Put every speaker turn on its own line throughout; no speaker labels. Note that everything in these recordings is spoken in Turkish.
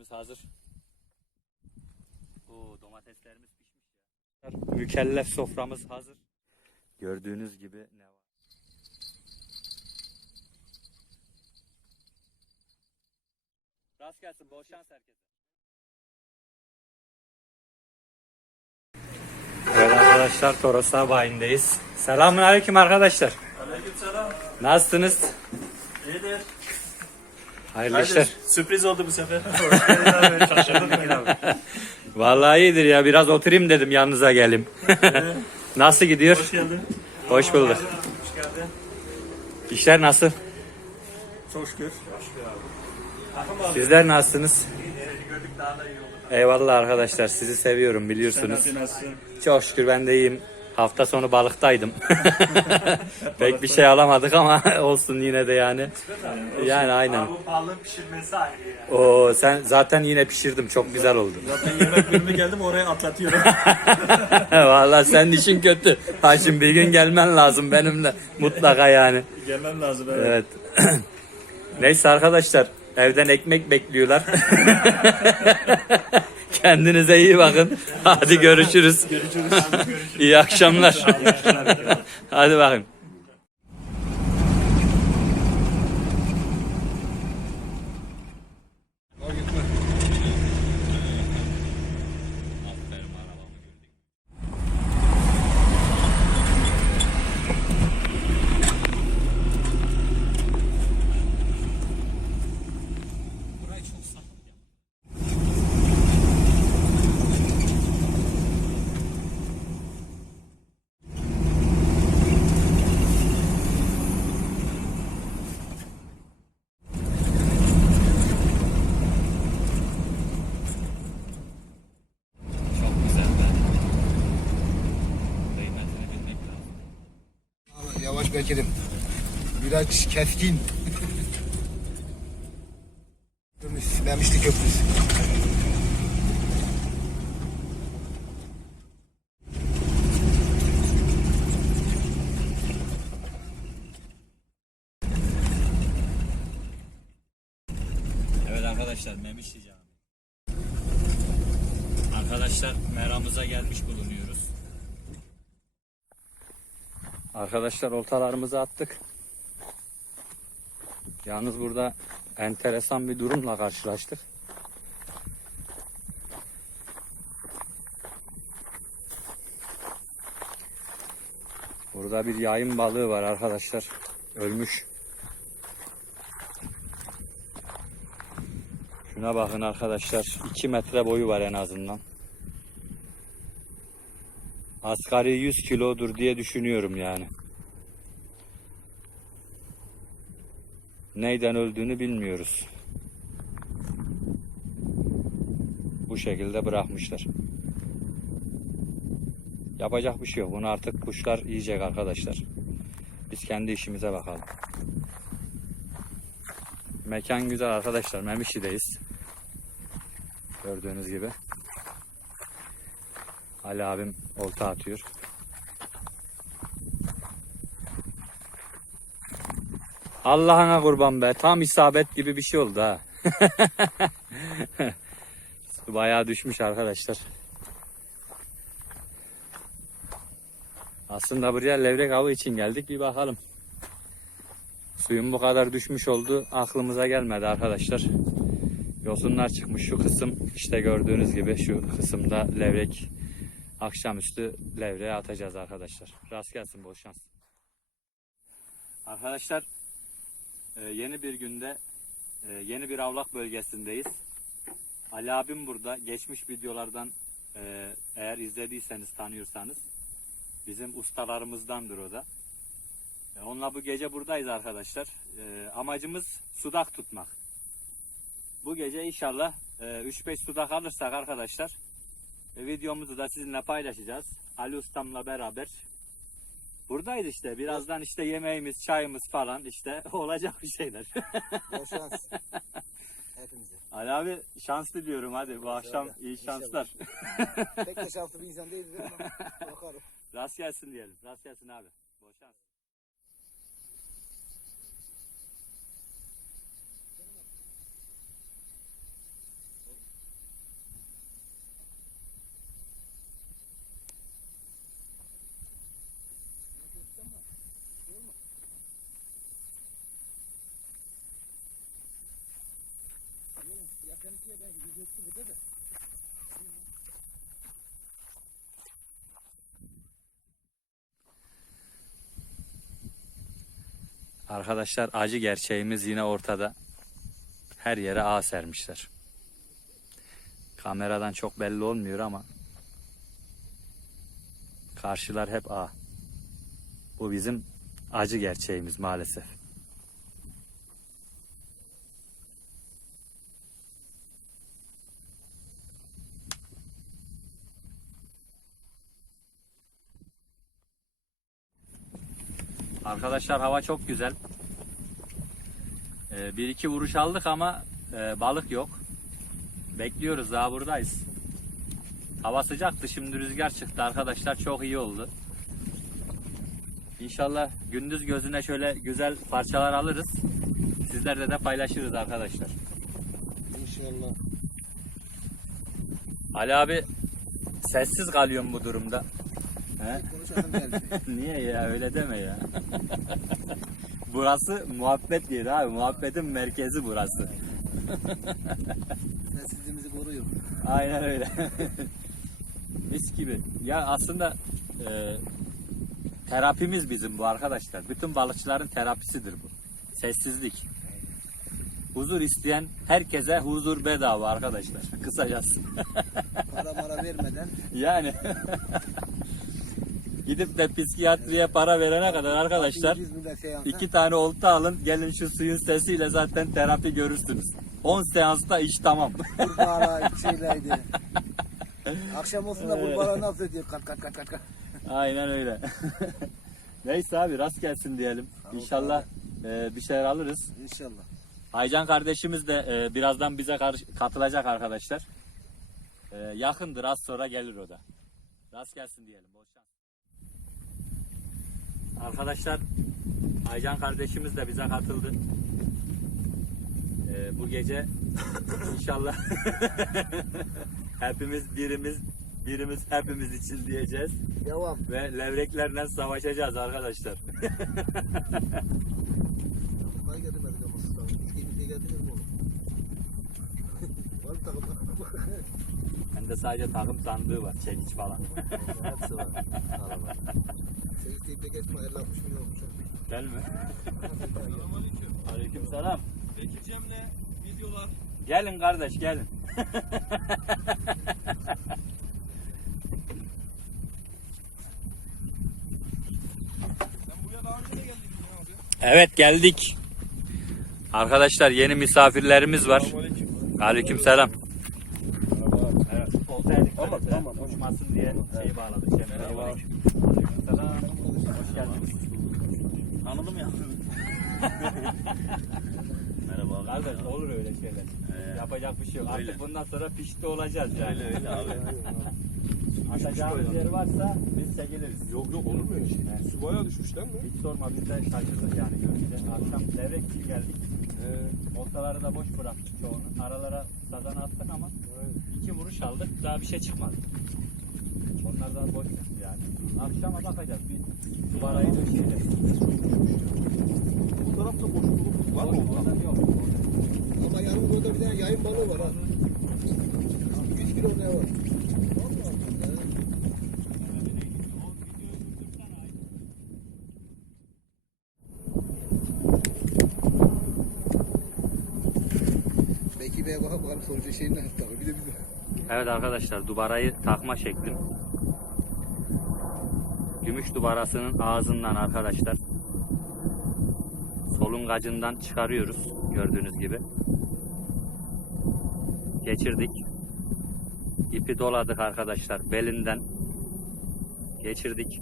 Yemeklerimiz hazır. Oo, domateslerimiz pişmiş ya. Mükellef soframız hazır. Gördüğünüz gibi ne var? Rast gelsin, bol şans herkese. Evet arkadaşlar Toros Bayin'deyiz. Selamun aleyküm arkadaşlar.
Aleykümselam.
Nasılsınız?
İyidir.
Hayırlı işler.
Sürpriz oldu bu sefer.
Vallahi iyidir ya biraz oturayım dedim yanınıza geleyim. Nasıl gidiyor?
Hoş geldin.
Hoş bulduk.
Hoş geldin.
İşler nasıl?
Çok şükür.
Sizler nasılsınız? Eyvallah arkadaşlar sizi seviyorum biliyorsunuz. Çok şükür ben de iyiyim. Hafta sonu balıktaydım. Pek bir şey alamadık ama olsun yine de yani. Yani aynen.
Abi balığın pişirmesi ayrı ya.
O sen zaten yine pişirdim çok güzel oldu.
Zaten yemek bölümü geldim oraya atlatıyorum.
Vallahi senin işin kötü. Ha şimdi bir gün gelmen lazım benimle mutlaka yani.
Gelmem lazım evet.
Evet. Neyse arkadaşlar evden ekmek bekliyorlar. Kendinize iyi bakın. Hadi görüşürüz.
Görüşürüz.
İyi akşamlar. Hadi bakın. Çok güzel be. Kıymetini bilmek lazım.
Bekledim. Biraz keskin. Köprüsü, Memişli Köprüsü.
Evet arkadaşlar Memişli Camii. Arkadaşlar meramıza gelmiş bulunuyoruz. Arkadaşlar oltalarımızı attık. Yalnız burada enteresan bir durumla karşılaştık. Burada bir yayın balığı var arkadaşlar. Ölmüş. Şuna bakın arkadaşlar. 2 metre boyu var en azından. Asgari 100 kilodur diye düşünüyorum yani. Neyden öldüğünü bilmiyoruz. Bu şekilde bırakmışlar. Yapacak bir şey yok. Bunu artık kuşlar yiyecek arkadaşlar. Biz kendi işimize bakalım. Mekan güzel arkadaşlar. Memişli'deyiz. Gördüğünüz gibi. Ali abim olta atıyor. Allah'ına kurban be. Tam isabet gibi bir şey oldu ha. Su bayağı düşmüş arkadaşlar. Aslında buraya levrek avı için geldik. Bir bakalım. Suyun bu kadar düşmüş oldu aklımıza gelmedi arkadaşlar. Yosunlar çıkmış şu kısım işte gördüğünüz gibi şu kısımda levrek akşamüstü levreye atacağız arkadaşlar. Rast gelsin bol şans. Arkadaşlar e, yeni bir günde e, yeni bir avlak bölgesindeyiz. Ali abim burada geçmiş videolardan e, eğer izlediyseniz tanıyorsanız bizim ustalarımızdandır o da. Onunla bu gece buradayız arkadaşlar. Amacımız sudak tutmak. Bu gece inşallah e, 3-5 sudak alırsak arkadaşlar videomuzu da sizinle paylaşacağız. Ali Ustam'la beraber. Buradayız işte. Birazdan işte yemeğimiz, çayımız falan işte olacak bir şeyler.
Bol şans. Hepimize.
Ali abi şans diliyorum hadi bu akşam iyi şanslar.
Pek de şanslı bir insan değiliz ama bakalım.
Rast gelsin diyelim. Rast gelsin abi. Bol şans.
Yakınkiye ben yüzüstü bir de.
Arkadaşlar acı gerçeğimiz yine ortada. Her yere ağ sermişler. Kameradan çok belli olmuyor ama karşılar hep ağ. Bu bizim acı gerçeğimiz maalesef. Arkadaşlar hava çok güzel. Ee, bir iki vuruş aldık ama e, balık yok. Bekliyoruz daha buradayız. Hava sıcaktı şimdi rüzgar çıktı arkadaşlar çok iyi oldu. İnşallah gündüz gözüne şöyle güzel parçalar alırız. Sizlerle de paylaşırız arkadaşlar.
İnşallah.
Ali abi sessiz kalıyorum bu durumda. He? Niye ya öyle deme ya. burası muhabbet yeri abi. Muhabbetin merkezi burası.
Sensizliğimizi koruyor.
Aynen öyle. Mis gibi. Ya aslında e, terapimiz bizim bu arkadaşlar. Bütün balıkçıların terapisidir bu. Sessizlik. Huzur isteyen herkese huzur bedava arkadaşlar. Kısacası.
Para mara vermeden.
yani gidip de psikiyatriye para verene kadar arkadaşlar
100 milyon seansa.
iki tane olta alın gelin şu suyun sesiyle zaten terapi görürsünüz. 10 seansta iş tamam.
Kurbağalar şeylerdi. Akşam olsun da kurbağalar nasıl ödüyor? Kat kat kat kat kat.
Aynen öyle. Neyse abi rast gelsin diyelim. İnşallah e, bir şeyler alırız.
İnşallah.
Aycan kardeşimiz de e, birazdan bize katılacak arkadaşlar. E, yakındır az sonra gelir o da. Rast gelsin diyelim. Şans. Arkadaşlar Aycan kardeşimiz de bize katıldı. E, bu gece inşallah hepimiz birimiz birimiz hepimiz için diyeceğiz
Devam.
ve levreklerle savaşacağız arkadaşlar. Bende sadece takım sandığı var, çekiç falan.
Hepsi var. Sekiz teyip de geçme 50-60 milyon olmuş.
Gel mi? Aleyküm selam.
Bekircem'le videolar.
Gelin kardeş gelin. Evet geldik. Arkadaşlar yeni misafirlerimiz var. Aleyküm selam. Evet. Oltaydık.
Tamam, tamam.
Uçmasın diye şeyi bağladık.
Merhaba.
Hoş geldiniz.
Tanıdım ya. Merhaba abi.
Kardeş olur öyle şeyler. Yapacak bir şey yok. Artık
Öyle.
bundan sonra pişti olacağız yani.
Öyle öyle abi.
Atacağımız yer varsa biz çekiliriz.
Yok yok olur mu öyle şey? Su bayağı düşmüş değil mi?
Hiç sorma biz de şaşırdık yani görünce. Akşam levrek için geldik.
Ee,
Oltaları da boş bıraktık çoğunu. Aralara sazan attık ama iki vuruş aldık. Daha bir şey çıkmadı. Onlardan boş çıktı yani. Akşama bakacağız. Bir duvarayı döşeyeceğiz.
bu tarafta boşluk var mı?
Orada yok.
Ama yarın burada bir tane yayın balığı var ha. 100 kilo ne var? Bakalım sonucu ne hatta bir de.
Evet arkadaşlar dubarayı takma şeklim. Gümüş dubarasının ağzından arkadaşlar solungacından çıkarıyoruz gördüğünüz gibi. Geçirdik. İpi doladık arkadaşlar belinden. Geçirdik.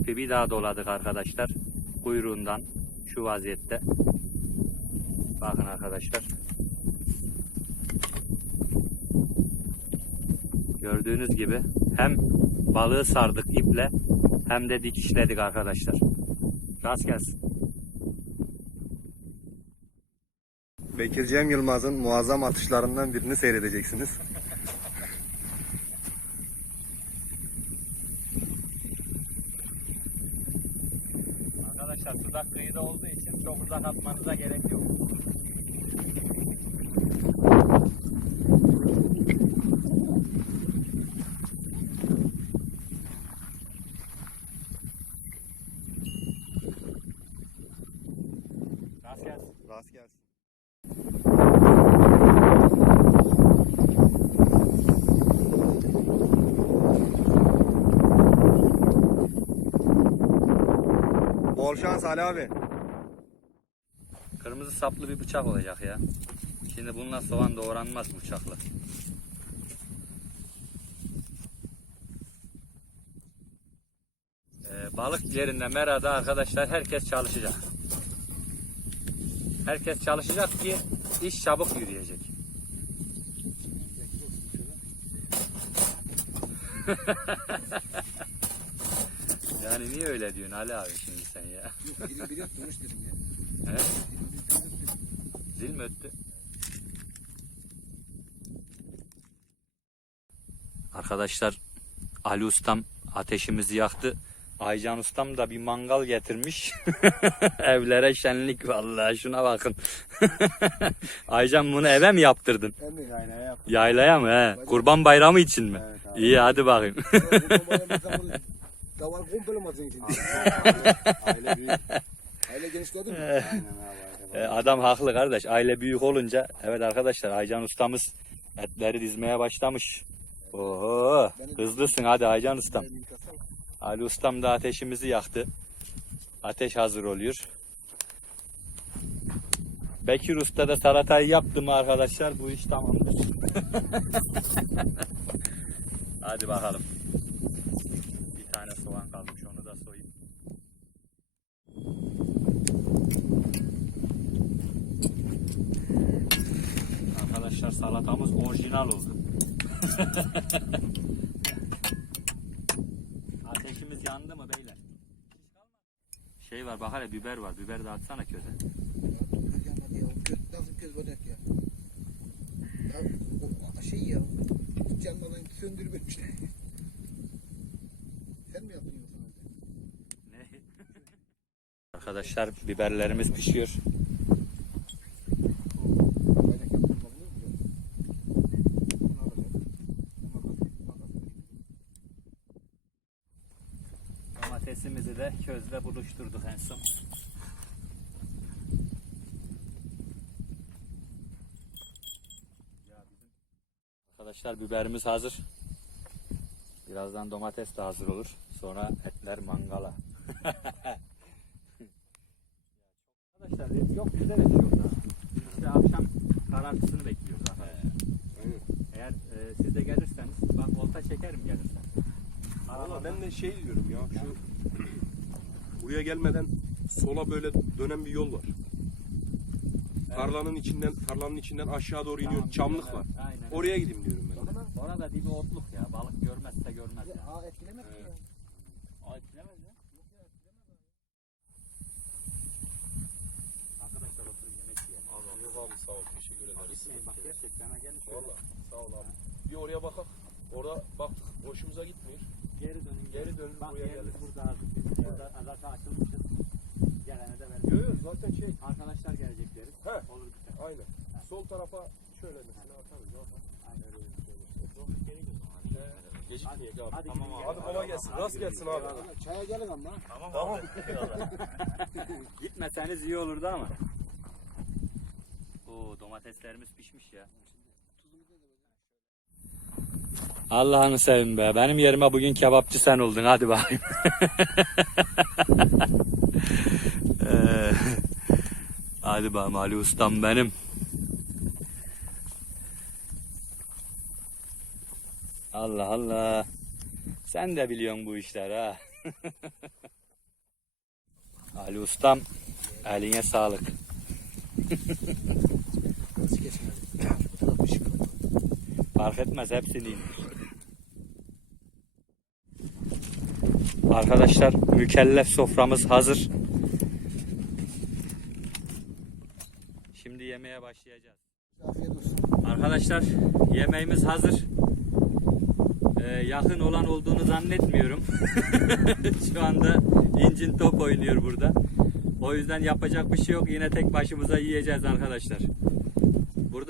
İpi bir daha doladık arkadaşlar. Kuyruğundan şu vaziyette. Bakın arkadaşlar. Gördüğünüz gibi hem balığı sardık iple hem de dikişledik arkadaşlar. Rast gelsin.
Bekir Cem Yılmaz'ın muazzam atışlarından birini seyredeceksiniz.
Arkadaşlar sudak kıyıda olduğu için çok uzak atmanıza gerek yok.
Ali abi.
Kırmızı saplı bir bıçak olacak ya. Şimdi bununla soğan doğranmaz bıçakla. Ee, balık yerinde merada arkadaşlar herkes çalışacak. Herkes çalışacak ki iş çabuk yürüyecek. yani niye öyle diyorsun Ali abi şimdi sen ya?
Yok biri biri konuş dedim ya.
He? Zil mi öttü? Arkadaşlar Ali Ustam ateşimizi yaktı. Aycan Ustam da bir mangal getirmiş. Evlere şenlik vallahi şuna bakın. Aycan bunu eve mi yaptırdın?
Emmi.
Yaylaya
mı he? Kurban bayramı için mi?
Evet abi.
İyi hadi bakayım.
Davar komple atacaksın şimdi?
Aile büyük.
Aile geniş gördün mü?
Aynen abi.
Ee,
aile.
Adam haklı kardeş. Aile büyük olunca evet arkadaşlar Aycan ustamız etleri dizmeye başlamış. Oho hızlısın hadi Aycan ustam. Ali ustam da ateşimizi yaktı. Ateş hazır oluyor. Bekir Usta da salatayı yaptı mı arkadaşlar bu iş tamamdır. hadi bakalım. Bir tane soğan kalmış onu da soyayım. Salatamız orijinal oldu. Ateşimiz yandı mı beyler? Şey var bak hele biber var. Biber de atsana köze.
Nasıl ya? Ya o şey ya. Hiç yanmadan söndürmemişler. Sen mi?
Ne? Arkadaşlar biberlerimiz pişiyor.
Bacak yaptın mı? Bunu mu? Bunu alacağım. Makas- makas vereyim.
Domatesimizi de buluşturduk en son. Arkadaşlar biberimiz hazır. Birazdan domates de hazır olur. Sonra etler mangala. Arkadaşlar et yok güzel et yok daha. İşte akşam karartısını bekliyoruz. Eğer e, siz de gelirseniz bak olta çekerim gelirsen.
Valla ben de şey diyorum ya şu buraya gelmeden sola böyle dönen bir yol var. Tarlanın içinden tarlanın içinden aşağı doğru iniyor.
Tamam,
Çamlık var.
evet, Aynen.
Oraya gideyim diyorum ben.
Orada dibi otluk ya. Balık görmezse görmez.
Ya, Aa etkilemez.
Aa etkilemez ya. Arkadaşlar oturun yemek yiyelim.
Yok abi sağ ol. Teşekkür ederiz.
Gitmeyin bak gerçekten ha gelin şöyle.
Valla sağ ol abi. Bir oraya bakak. Orada baktık hoşumuza gitmiyor.
Geri dönün.
Geri dönün,
Bak
buraya
burada hazır. Burada zaten açılmışız. Gelene de.
Yok yok zaten şey.
Arkadaşlar gelecekleri.
He.
Olur biter.
Aynen. Sol tarafa şöyle mesela atarız.
Aynen öyle.
Gecikmeyek abi.
Hadi
tamam abi. Hadi kolay gelsin. Rast gelsin abi.
Çaya gelin ama.
Tamam.
Gitmeseniz iyi olurdu ama. Oo domateslerimiz pişmiş ya. Allah'ını seveyim be. Benim yerime bugün kebapçı sen oldun. Hadi bakayım. Ee, Hadi bakalım Ali Ustam benim. Allah Allah. Sen de biliyorsun bu işler ha. Ali Ustam eline sağlık.
Nasıl geçmedi?
Fark etmez hepsini indir. Arkadaşlar mükellef soframız hazır. Şimdi yemeğe başlayacağız. Arkadaşlar yemeğimiz hazır. Ee, yakın olan olduğunu zannetmiyorum. Şu anda incin top oynuyor burada. O yüzden yapacak bir şey yok. Yine tek başımıza yiyeceğiz arkadaşlar.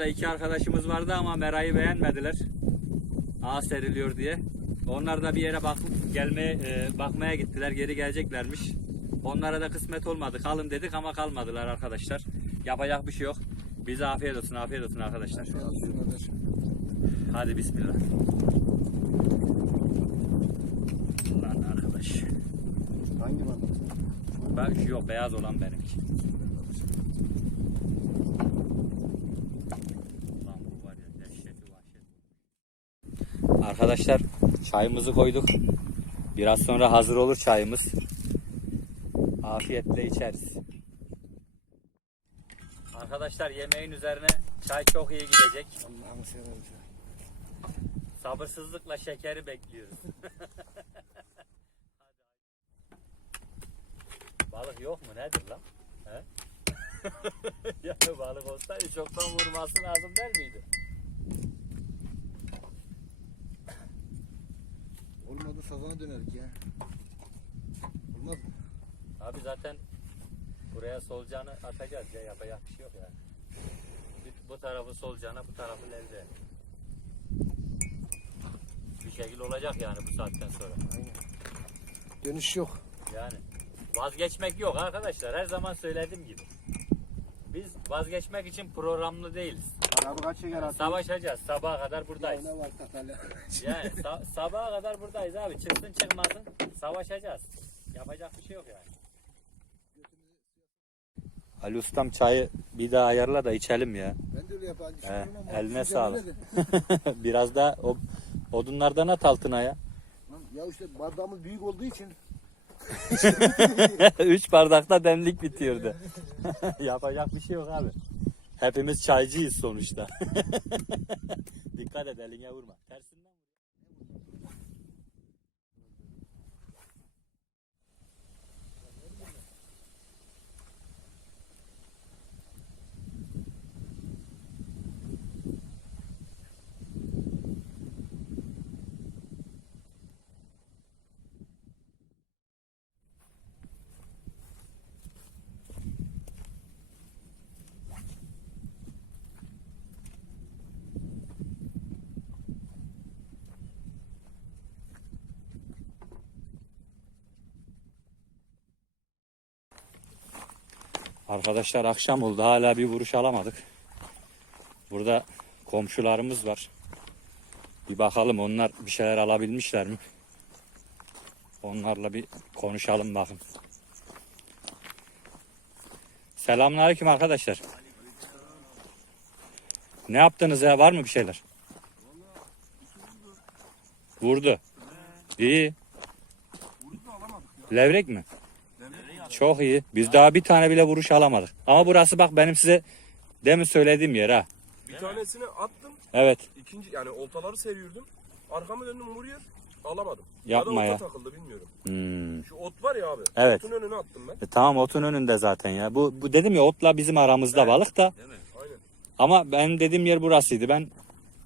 Burada iki arkadaşımız vardı ama Mera'yı beğenmediler. Ağ seriliyor diye. Onlar da bir yere bak gelmeye e, bakmaya gittiler. Geri geleceklermiş. Onlara da kısmet olmadı. Kalın dedik ama kalmadılar arkadaşlar. Yapacak bir şey yok. Bize afiyet olsun, afiyet olsun arkadaşlar. Hadi bismillah. Lan arkadaş.
Hangi banda?
Bak şu yok beyaz olan benimki. Lan bu var ya dehşeti vahşet. Arkadaşlar çayımızı koyduk. Biraz sonra hazır olur çayımız. Afiyetle içeriz. Arkadaşlar yemeğin üzerine çay çok iyi gidecek. Sabırsızlıkla şekeri bekliyoruz. balık yok mu nedir lan? He? ya balık olsaydı çoktan vurması lazım der miydi?
Sazana dönerik ya. Olmaz mı?
Abi zaten buraya solucanı atacağız ya yapacak bir şey yok yani. Bir- Bu tarafı solucana bu tarafı levde. Bir şekil olacak yani bu saatten sonra.
Aynen. Dönüş yok.
Yani vazgeçmek yok arkadaşlar. Her zaman söylediğim gibi. Biz vazgeçmek için programlı değiliz.
Araba kaç şeker atıyor?
Savaşacağız. Sabaha kadar buradayız.
Ne var tatale?
Yani sa- sabaha kadar buradayız abi. Çıksın çıkmasın savaşacağız. Yapacak bir şey yok yani. Ali ustam çayı bir daha ayarla da içelim ya.
Ben de öyle yapayım.
He,
düşünüyorum ama
eline
düşüncem
sağlık.
öyle de.
Biraz da o odunlardan at altına ya.
Lan Ya işte bardağımız büyük olduğu için
Üç bardakta demlik bitiyordu. Yapacak bir şey yok abi. Hepimiz çaycıyız sonuçta. Dikkat et eline vurma. Tersinden Arkadaşlar akşam oldu hala bir vuruş alamadık. Burada komşularımız var. Bir bakalım onlar bir şeyler alabilmişler mi? Onlarla bir konuşalım bakın. Selamünaleyküm arkadaşlar. Ne yaptınız ya? Var mı bir şeyler? Vurdu. İyi. Levrek mi? Çok iyi. Biz daha bir tane bile vuruş alamadık. Ama burası bak benim size demin söylediğim yer ha.
Bir tanesini attım.
Evet.
ikinci yani oltaları seriyordum. Arkamı döndüm vuruyor. Alamadım.
Yapma
ya.
ya.
Da ota takıldı bilmiyorum.
Hmm.
Şu ot var ya abi.
Evet.
Otun önüne attım ben.
E, tamam otun önünde zaten ya. Bu, bu dedim ya otla bizim aramızda balık da.
Aynen.
Ama benim dediğim yer burasıydı. Ben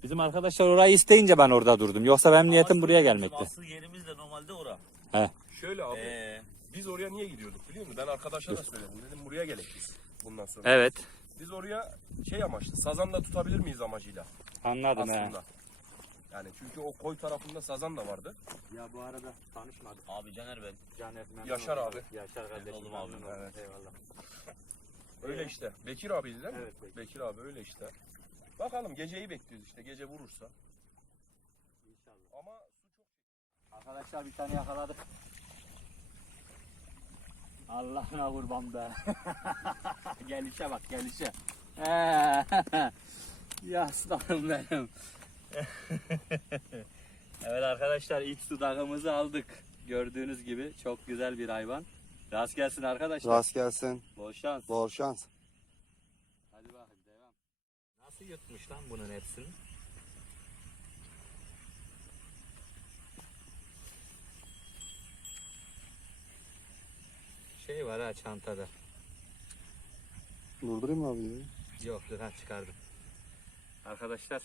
bizim arkadaşlar orayı isteyince ben orada durdum. Yoksa benim niyetim buraya gelmekti.
Asıl yerimiz de normalde ora.
Şöyle abi.
Ee,
Biz oraya niye gidiyorduk biliyor musun? Ben arkadaşa da söyledim. Dedim buraya gelek biz. Bundan sonra.
Evet.
Biz oraya şey amaçlı. Sazan da tutabilir miyiz amacıyla
Anladım he.
aslında. Yani çünkü o koy tarafında sazan da vardı.
Ya bu arada tanışmadık.
abi Caner ben.
Caner
Yaşar abi.
Yaşar
kardeşim, oldum abi.
memnun oldum.
Evet.
Eyvallah.
Öyle işte. Bekir abiydi değil mi?
Evet, Bekir.
Bekir abi öyle işte. Bakalım geceyi bekliyoruz işte. Gece vurursa.
İnşallah.
Ama
Arkadaşlar bir tane yakaladık. Allah'ına kurban be. gelişe bak gelişe. ya aslanım benim. evet arkadaşlar ilk sudakımızı aldık. Gördüğünüz gibi çok güzel bir hayvan. Rast gelsin arkadaşlar.
Rast gelsin.
Bol şans.
Bol şans.
Hadi bakayım devam. Nasıl yutmuş lan bunun hepsini? Şey var ha çantada.
Durdurayım mı abi?
Yok dur ha çıkardım. Arkadaşlar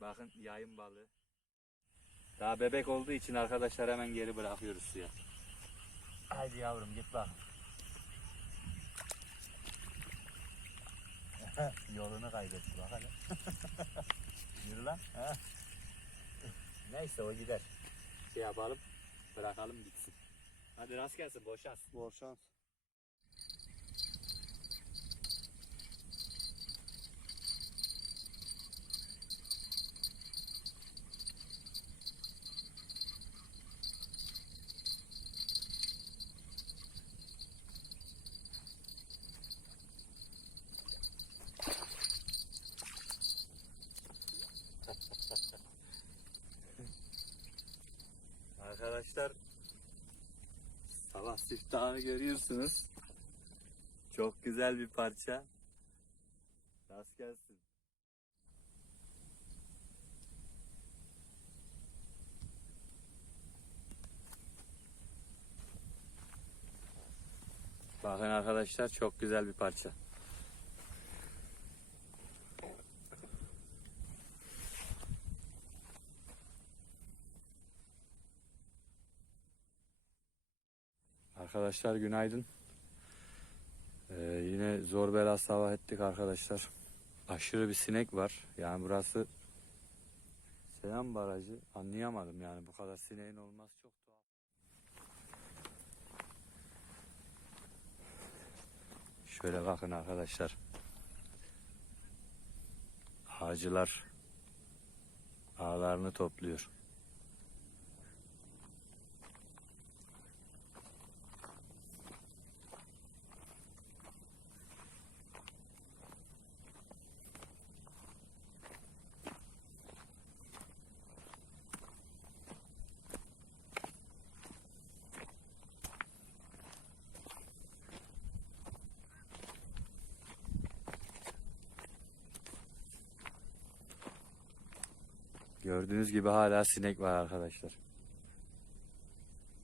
bakın yayın balığı. Daha bebek olduğu için arkadaşlar hemen geri bırakıyoruz suya. Haydi yavrum git bak. Yolunu kaybetti bak hele. Yürü lan. Neyse o gider. Şey yapalım bırakalım gitsin. Hadi rast gelsin boşans.
Bol şans.
Siftahı görüyorsunuz. Çok güzel bir parça. Rast gelsin. Bakın arkadaşlar çok güzel bir parça. Arkadaşlar günaydın. Ee, yine zor bela sabah ettik arkadaşlar. Aşırı bir sinek var. Yani burası Seyhan Barajı. Anlayamadım yani bu kadar sineğin olması çok tuhaf. Şöyle bakın arkadaşlar. Ağacılar ağlarını topluyor. Gördüğünüz gibi hala sinek var arkadaşlar.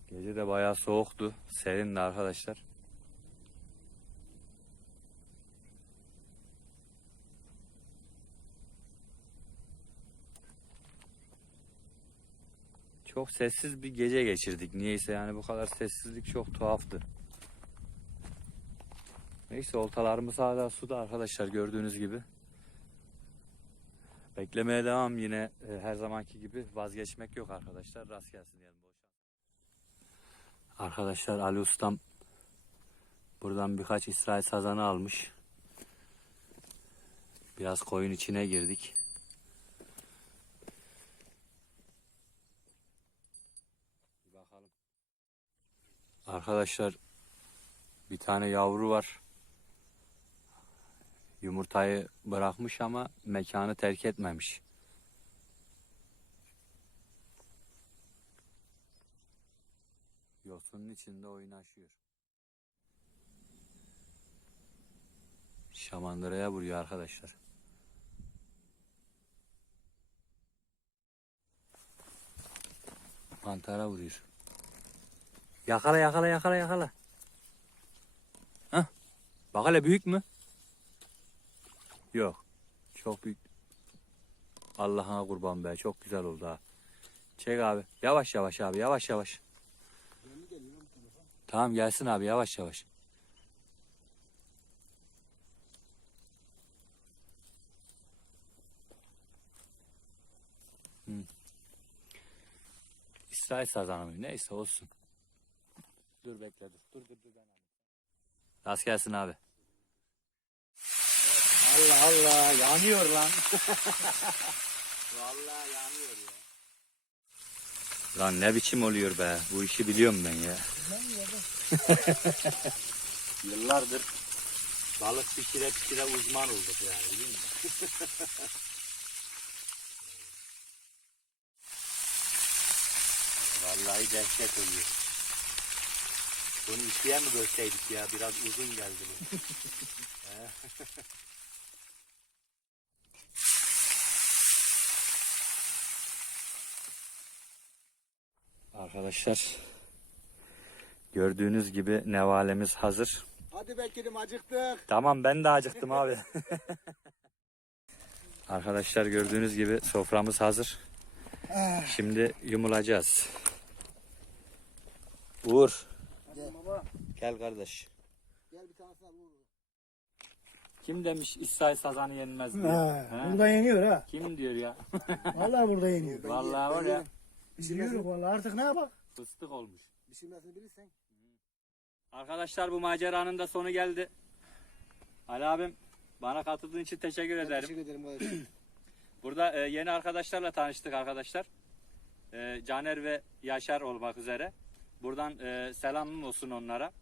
Gece de bayağı soğuktu. Serindi arkadaşlar. Çok sessiz bir gece geçirdik. Niyeyse yani bu kadar sessizlik çok tuhaftı. Neyse oltalarımız hala suda arkadaşlar gördüğünüz gibi. Beklemeye devam yine e, her zamanki gibi vazgeçmek yok arkadaşlar. Rast gelsin diyelim. Arkadaşlar Ali Ustam buradan birkaç İsrail sazanı almış. Biraz koyun içine girdik. Bakalım. Arkadaşlar bir tane yavru var. Yumurtayı bırakmış ama mekanı terk etmemiş. Yosunun içinde oynaşıyor. Şamandıraya vuruyor arkadaşlar. Mantara vuruyor. Yakala yakala yakala yakala. Hah. Bak büyük mü? Yok. Çok büyük. Allah'ına kurban be. Çok güzel oldu ha. Çek abi. Yavaş yavaş abi. Yavaş yavaş. Tamam gelsin abi. Yavaş yavaş. Hı. İsrail sazanı mı? Neyse olsun. Dur bekle dur. Dur dur dur ben alayım. Rast gelsin abi. Allah Allah yanıyor lan. Vallahi yanıyor ya. Lan ne biçim oluyor be. Bu işi biliyorum ben ya. Yıllardır balık pişire pişire uzman olduk yani biliyor musun? Vallahi dehşet oluyor. Bunu ikiye mi bölseydik ya? Biraz uzun geldi bu. Arkadaşlar gördüğünüz gibi nevalemiz hazır.
Hadi Bekir'im acıktık.
Tamam ben de acıktım abi. Arkadaşlar gördüğünüz gibi soframız hazır. Şimdi yumulacağız. Uğur
Gel
kardeş.
Gel bir tanesini al. vur.
Kim demiş İsrail sazanı yenmez diye?
Ha,
He?
burada yeniyor ha.
Kim diyor ya?
Vallahi burada yeniyor.
Vallahi var ya.
Yerim.
Biliyoruz vallahi artık ne yapak?
Fıstık olmuş.
Pişirmesini bilirsen.
Arkadaşlar bu maceranın da sonu geldi. Ali abim bana katıldığın için teşekkür
Ben
ederim.
Teşekkür ederim kardeşim.
Burada e, yeni arkadaşlarla tanıştık arkadaşlar. E, Caner ve Yaşar olmak üzere. Buradan e, selamım olsun onlara.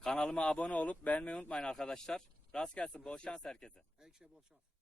Kanalıma abone olup beğenmeyi unutmayın arkadaşlar. Rast gelsin. Bol şans herkese.
Her şey bol şans.